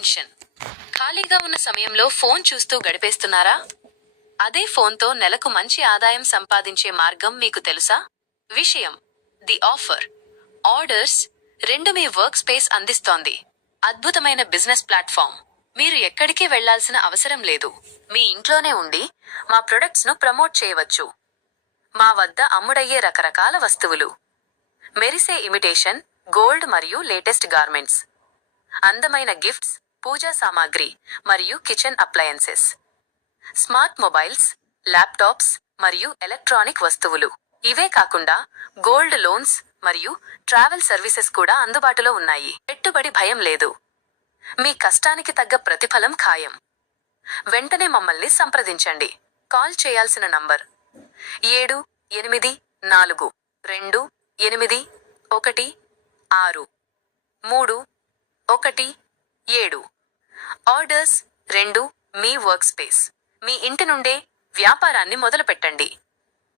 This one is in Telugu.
టెన్షన్. ఖాళీగా ఉన్న సమయంలో ఫోన్ చూస్తూ గడిపేస్తున్నారా? అదే ఫోన్తో నెలకు మంచి ఆదాయం సంపాదించే మార్గం మీకు తెలుసా? విషయం the offer orders 2 me work space అందిస్తోంది. అద్భుతమైన బిజినెస్ ప్లాట్ఫామ్. మీరు ఎక్కడికి వెళ్లాల్సిన అవసరం లేదు. మీ ఇంట్లోనే ఉండి మా ప్రొడక్ట్స్ ను ప్రమోట్ చేయవచ్చు. మా వద్ద అమ్ముడయ్యే రకరకాల వస్తువులు, మెరిసే ఇమిటేషన్ గోల్డ్ మరియు లేటెస్ట్ గార్మెంట్స్, అందమైన గిఫ్ట్స్, పూజా సామాగ్రి మరియు kitchen appliances, smart mobiles, laptops మరియు ఎలక్ట్రానిక్ వస్తువులు. ఇవే కాకుండా గోల్డ్ లోన్స్ మరియు ట్రావెల్ సర్వీసెస్ కూడా అందుబాటులో ఉన్నాయి. పెట్టుబడి భయం లేదు. మీ కష్టానికి తగ్గ ప్రతిఫలం ఖాయం. వెంటనే మమ్మల్ని సంప్రదించండి. కాల్ చేయాల్సిన నంబర్ 7842 1 6 3 1 7. ఆర్డర్స్ 2 మీ వర్క్ స్పేస్. మీ ఇంటి నుండే వ్యాపారాన్ని మొదలుపెట్టండి.